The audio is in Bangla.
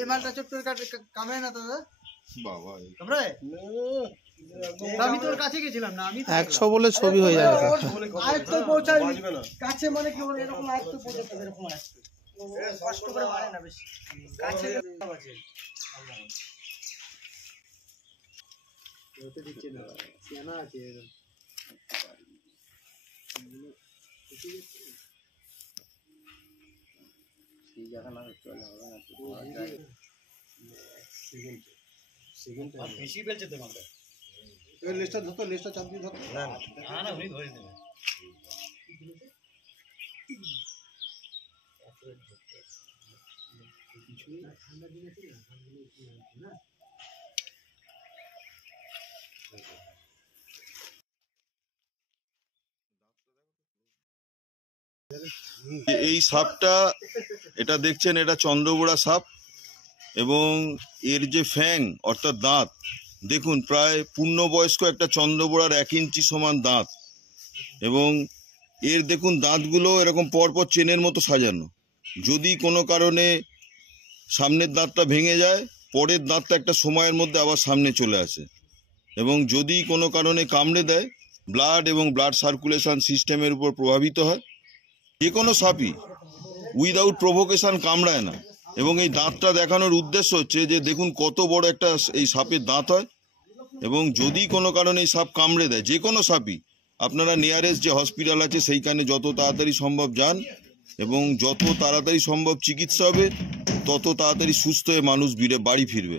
এই মালটা ছোট্ট কামড়ায় না দাদা? বাবা কামড়ায়? আমি তোর কাছে গেছিলাম না, আমি 100 বলে ছবি হয়ে যাবে। আয়ত্ত পৌঁছায়নি কাছে, মানে কি ওর এরকম আয়ত্ত পৌঁছাতে এরকম আসছে, কষ্ট করে মারে না বেশি কাছে আছে। ওতে দিচ্ছে না, সিয়ানা আছে সেই জায়গা না চলে হবে না, সেকেন্ড সেকেন্ড বেশি বেলছে তো মালটা। এই লিস্টটা ধরতো, লিস্টটা চাপ দিয়ে ধরতো। না না উনি ধরে দেবে। এই সাপটা, এটা দেখছেন, এটা চন্দ্রবোড়া সাপ এবং এর যে ফ্যাং অর্থাৎ দাঁত দেখুন, প্রায় পূর্ণবয়স্ক একটা চন্দ্রবোড়ার 1 ইঞ্চি সমান দাঁত, এবং এর দেখুন দাঁতগুলো এরকম পরপর চেনের মতো সাজানো। যদি কোনো কারণে সামনের দাঁতটা ভেঙে যায়, পরের দাঁতটা একটা সময়ের মধ্যে আবার সামনে চলে আসে, এবং যদি কোনো কারণে কামড়ে দেয় ব্লাড এবং ব্লাড সার্কুলেশন সিস্টেমের উপর প্রভাবিত হয়। যে কোনো সাপই উইদাউট প্রভোকেশন কামড়ায় না, এবং এই দাঁতটা দেখানোর উদ্দেশ্য হচ্ছে যে দেখুন কত বড় একটা এই সাপের দাঁত হয়, এবং যদি কোনো কারণে এই সাপ কামড়ে দেয়, যে কোনো সাপই, আপনারা নিয়ারেস্ট যে হসপিটাল আছে সেইখানে যত তাড়াতাড়ি সম্ভব যান, এবং যত তাড়াতাড়ি সম্ভব চিকিৎসা হবে তত তাড়াতাড়ি সুস্থ হয়ে মানুষ বাড়ি ফিরবে।